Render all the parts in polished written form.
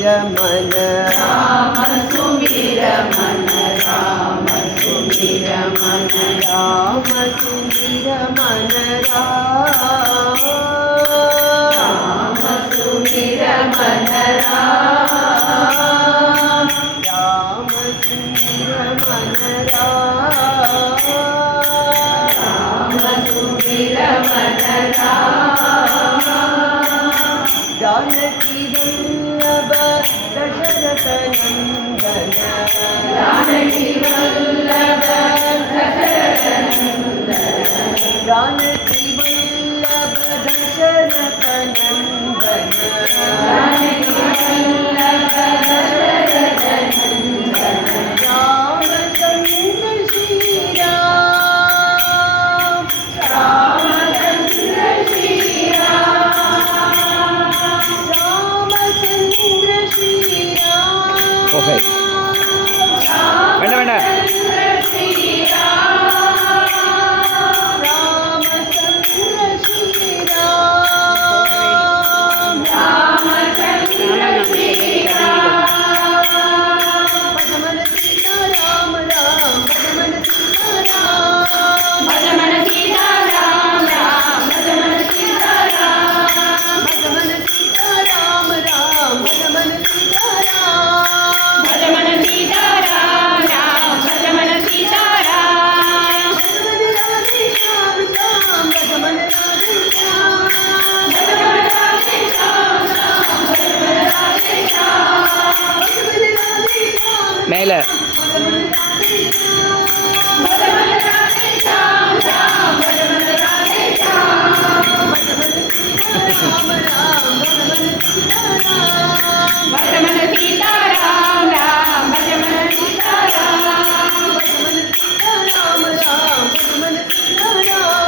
સુમીર મન રામ સુમીર મન રામ સુમીર મન રામ સુમીર મન રામ સુમીર મન રામ રામ સુમીર મન રામ સુમીર મન રામ जानकी वल्लभ दशरथ नंदन जानकी वल्लभ दशरथ नंदन जानकी वल्लभ दशरथ नंदन जानकी वल्लभ दशरथ नंदन रामचंद्र श्री राम रामचंद्र श्री रामचंद्र श्री राम ओके വേണ്ട रामचंद्र श्री राम रामचंद्र श्री भजमन सीता राम राम भजमन सीता राम भजमन सीता राम राम भजमन सीता राम भजमन सीता राम राम भजमन सीता राम भजमन सीता राम राम भजमन सीता राम भजमन राधे श्याम श्याम भजमन राधे श्याम भजमन राधे श्याम श्याम भजमन राधे श्याम भजमन राधे श्याम മേലെ भजमन राधे श्याम भजमन राधे श्याम श्याम भजमन राधे श्याम भजमन सीता राम राम भजमन सीता राम भजमन सीता राम राम भजमन सीता राम भजमन सीता राम राम भजमन सीता राम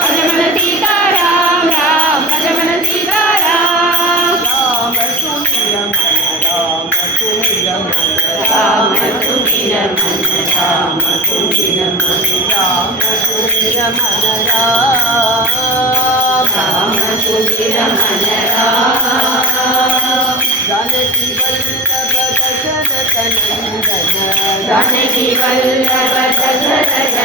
भजमन सीता राम राम भजमन सीता राम राम सुमिर मन राम सुमिर मन राम सुमिर मन राम सुमिर मन राम सुमिर मन राम राम सुमिर मन राम जानकी वल्लभ दशरथ नंदन जानकी वल्लभ दशरथ